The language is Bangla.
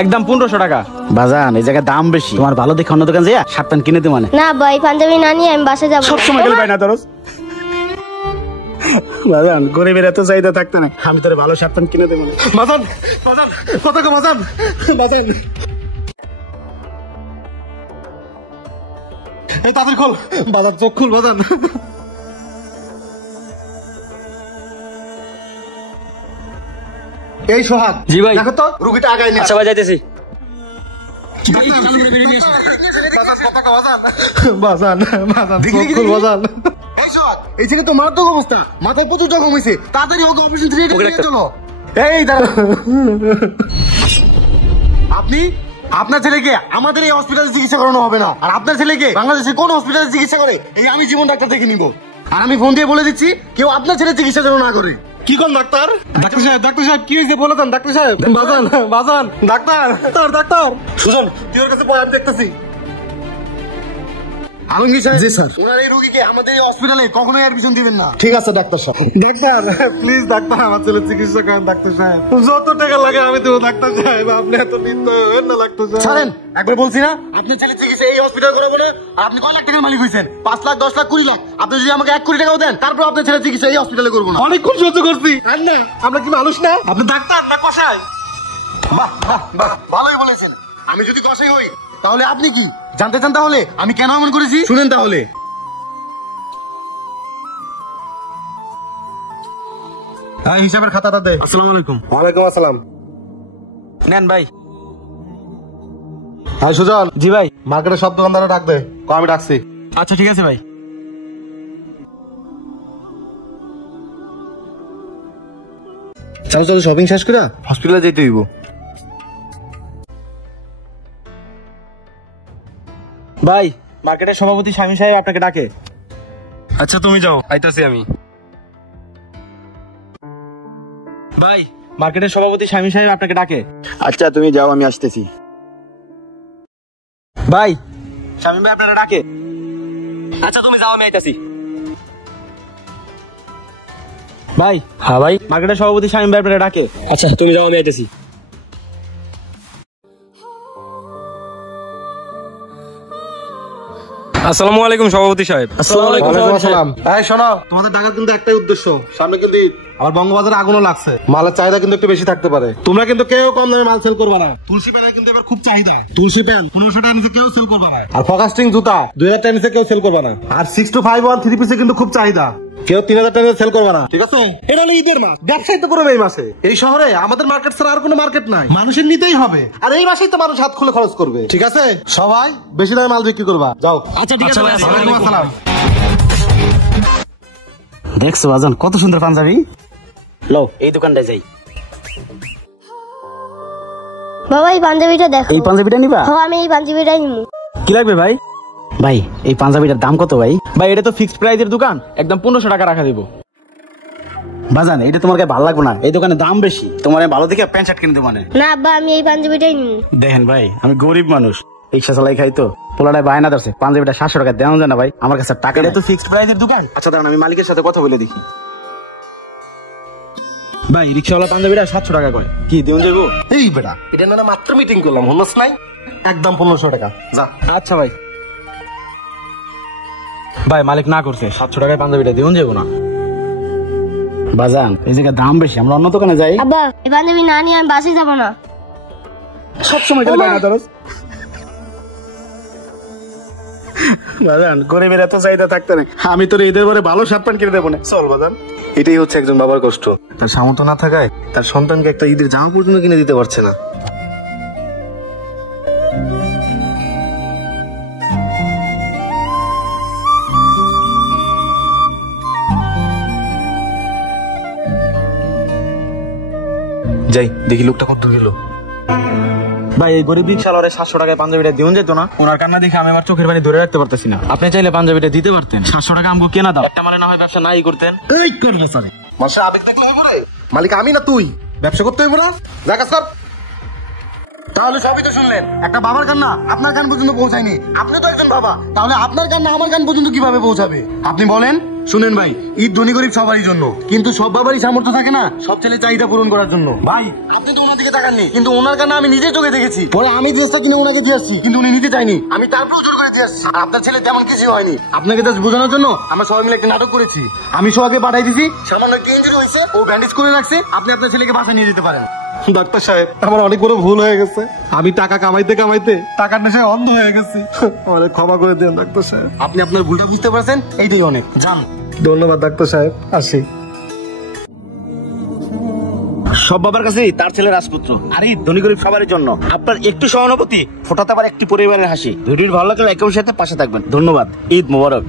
একদম 1500 টাকা। বাজান এই জায়গায় দাম বেশি, তোমার ভালো দেখে অন্য দোকান যাইয়া শার্ট প্যান্ট কিনে দিও। মানে না ভাই, পাঞ্জাবি না নিয়ে আমি বাসে যাবো। সব সময় গেল ভাই না দরজ। বাজান গরিবের এত চাহিদা থাকতে না, আমি তোরে ভালো শার্ট প্যান্ট কিনে দেব। বাজান বাজান কত কো বাজান, বাজান এই তাদের খোল, বাজান চোখ খুল বাজান। এই সোহাগ। জি ভাই। দেখো তো রুগীটা আগায় নিয়ে। আচ্ছা ভাই যাইতেছি। বাজান বাজান চোখ খুল বাজান। এই সোহাগ, এই ছেলে তো মারাত্মক অবস্থা, মাথায় প্রচুর জখম হয়েছে, তাড়াতাড়ি ওকে অপারেশন থিয়েটারে নিয়ে চলো। এই দাঁড়া, আপনি আপনার ছেলেকে আমাদের এই হসপিটালে চিকিৎসা করানো হবে না, আর আপনার ছেলেকে বাংলাদেশের কোন হসপিটালে চিকিৎসা করে এই আমি জীবন ডাক্তার দেখে নিব। আর আমি ফোন দিয়ে বলে দিচ্ছি কেউ আপনার ছেলে চিকিৎসা যেন না করে। কি কোন ডাক্তার? ডাক্তার সাহেব, ডাক্তার সাহেব কি হয়েছে বলে দেন। ডাক্তার সাহেব, বাজান বাজান ডাক্তার ডাক্তার সুজন তুই ওর কাছে পড়ে, আমি দেখতেছি। আলমগীর সাহেব। জি স্যার। ওনার এই রোগীকে আমাদের এই হসপিটালে কখনোই অ্যাডমিশন দিবেন না। ঠিক আছে ডাক্তার সাহেব। ডাক্তার প্লিজ, ডাক্তার আমার ছেলে চিকিৎসা করেন। ডাক্তার সাহেব যত টাকা লাগে আমি দেবো। ডাক্তার সাহেব আপনি এত নির্দয় হবেন না। ডাক্তার সাহেব ছাড়েন, একবার বলছি না আপনার ছেলে চিকিৎসা এই হসপিটাল করাবো না। আর আপনি কয় লাখ টাকার মালিক হয়েছেন? 5 লাখ, 10 লাখ, 20 লাখ। আপনি যদি আমাকে 1 কোটি টাকাও দেন তারপর আপনার ছেলে চিকিৎসা এই হসপিটালে করবো না। অনেকক্ষণ সহ্য করছি। আর না আমরা কি মানুষ না? আপনি ডাক্তার না কসাই? বাহ বাহ বাহ, ভালোই বলেছেন। আমি যদি কসাই হই তাহলে আপনি কি জানতে চান? তাহলে আমি কেন এমন করেছি শুনেন তাহলে। হিসাবের খাতাটা দে। আসসালামু আলাইকুম। ওয়ালাইকুম আসসালাম। নেন ভাই। হ্যাঁ সুজন। জি ভাই। মার্কেটের সব দোকানদাররা ডাক দে। আমি ডাকছি। আচ্ছা ঠিক আছে ভাই। চল চল শপিং শেষ করে হসপিটালে যেতে হইব। ভাই মার্কেটের সভাপতি শামীম সাহেব আপনাকে ডাকে। আচ্ছা তুমি যাও, আইতাছি আমি। ভাই মার্কেটের সভাপতি শামীম সাহেব আপনাকে ডাকে। আচ্ছা তুমি যাও, আমি আসতেছি। ভাই শামীম ভাই আপনারা ডাকে। আচ্ছা তুমি যাও, আমি আইতাছি। ভাই। হ্যাঁ ভাই। মার্কেটের সভাপতি শামীম ভাই আপনারা ডাকে। আচ্ছা তুমি যাও, আমি আইতাছি। আসসালামু আলাইকুম সভাপতি সাহেব। আসসালামু আলাইকুম আসসালাম। এই শোনো, তোমাদের ডাকার কিন্তু একটাই উদ্দেশ্য, সামনে কিন্তু আমার বঙ্গবাজারে আগুনও লাগছে, মালের চাহিদা কিন্তু একটু বেশি থাকতে পারে। তোমরা কিন্তু কেউ কম দামে মাল সেল করবে না। তুলসী প্যানের কিন্তু এবার খুব চাহিদা। তুলসী প্যান 1500 টাকা নিচে কেউ সেল করবে না। আর ফোকাস্টিং জুতা 2000 টাকা নিচে কেউ সেল করবে না। আর 6 to 5 3 পিসে কিন্তু খুব চাহিদা, কেউ 3000 টাকা সেল করবে না। ঠিক আছে? এটা হলো ঈদের মাস, ব্যবসায়ী তো করবে এই মাসে। এই শহরে আমাদের মার্কেট ছাড়া আর কোনো মার্কেট নাই, মানুষের নিতেই হবে। আর এই মাসেই তো মানুষ হাত খুলে খরচ করবে। ঠিক আছে? সবাই বেশি দামে মাল বিক্রি করবা। যাও। আচ্ছা ঠিক আছে। ওয়ালাইকুম আসসালাম। দেখছো বাজান কত সুন্দর পাঞ্জাবি। লো এই দোকানটায় যাই। বাবা এই পাঞ্জাবিটা দেখো। এই পাঞ্জাবিটা নিবা? হ্যাঁ আমি এই পাঞ্জাবিটাই নিব। কি লাগবে ভাই? ভাই এই পাঞ্জাবিটার দাম কত ভাই? ভাই এটা তো ফিক্সড প্রাইসের দোকান, একদম 1500 টাকা রাখা দিব। বাজান এটা তোমার কাছে ভালো লাগবে না, এই দোকানে দাম বেশি। তোমার ভালো দেখে প্যান্ট শার্ট কিনে দেব। মানে না আব্বা আমি এই পাঞ্জাবিটাই নিব। দেখেন ভাই আমি গরিব মানুষ, রিক্সা চালাই খাই তো, পোলাটায় বায়না ধরছে পাঞ্জাবিটা 700 টাকা দেওয়া যায় না ভাই, আমার কাছে টাকা। এটা তো ফিক্সড প্রাইসের দোকান। আচ্ছা দাঁড়ান আমি মালিকের সাথে কথা বলে দেখি। ভাই রিক্সাওয়ালা পাঞ্জাবিটা 700 টাকা করে, কি দেউন যাবো? এই বেটা এটা না মাত্র মিটিং করলাম, হনস নাই, একদম 1500 টাকা। যা। আচ্ছা ভাই। ভাই মালিক না করছে, 700 টাকায় পাঞ্জাবিটা দেউন যাবো না। বাজান এই জায়গায় দাম বেশি, আমরা অন্য দোকানে যাই। আব্বা এই পাঞ্জাবি না নিয়ে আমি বাসে যাব না। সবসময় গেলে বায়না ধরস। বাজান গরিবের এত চাহিদা থাকতে নেই, আমি তোর ঈদের পরে ভালো শার্ট প্যান্ট কিনে দেবো না। চল বাজান। এটাই হচ্ছে একজন বাবার কষ্ট, তার সামর্থ্য না থাকায় তার সন্তানকে একটা ঈদের জামা পর্যন্ত কিনে দিতে পারছে না। যাই দেখি লোকটা কত গেল। ভাই এই গরিব রিক্সাওয়ালারে 700 টাকায় পাঞ্জাবিটা দিউন যেত না? ওনার কান্না দেখে আমি আমার চোখের পানি ধরে রাখতে পারতেছি না। আপনি চাইলে পাঞ্জাবিটা দিতে পারতেন, 700 টাকা আমাকে কেনা দাও। একটা মালে না হয় ব্যবসা নাই করতেন। এই করব স্যার, মাসে আবেগ দেখলে হবে? মালিক আমি না তুই, ব্যবসা করতে হইব না? যা কাজ কর। তাহলে সবই তো শুনলেন, একটা বাবার কান্না আপনার কান পর্যন্ত পৌঁছায়নি। আপনি তো একজন বাবা, তাহলে আপনার কান্না আমার কান পর্যন্ত কিভাবে পৌঁছাবে? আপনি বলেন শুনেন ভাই, ঈদ ধনী গরিব সবারই জন্য, কিন্তু সব বাবারই সামর্থ্য থাকে না সব ছেলে চাহিদা পূরণ করার জন্য। ভাই আপনি তো ওনার দিকে তাকাননি, কিন্তু ওনার কারণে আমি নিজে চোখে দেখেছি। পরে আমি ড্রেসটা কিনে ওনাকে দিয়ে আসছি, কিন্তু উনি নিতে চাইনি, আমি তারপর জোর করে দিয়ে আসছি। আর আপনার ছেলে তেমন কিছু হয়নি, আপনাকে জাস্ট বোঝানোর জন্য আমরা সবাই মিলে একটা নাটক করেছি। আমি সোহাকে পাঠাই দিছি, সামান্য একটা ইনজুরি হয়েছে, ও ব্যান্ডেজ করে রাখছে, আপনি আপনার ছেলেকে বাসায় নিয়ে যেতে পারেন। ডাক্তার সাহেব, আমার অনেক বড় ভুল হয়ে গেছে, আমি টাকা কামাইতে কামাইতে টাকার নেশায় অন্ধ হয়ে গেছি, অনেক ক্ষমা করে দেন ডাক্তার সাহেব। আপনি আপনার ভুলটা বুঝতে পারছেন, এইটাই অনেক। যান। ধন্যবাদ ডাক্তার সাহেব, আসি। সব বাবার কাছে তার ছেলে রাজপুত্র, আর এই ধনী গরিব সবার জন্য আপনার একটু সহানুভূতি ফোটাতে পারে একটি পরিবারের হাসি। ভিডিওটি ভালো লাগলে লাইক এবং শেয়ার পাশে থাকবেন। ধন্যবাদ। ঈদ মোবারক।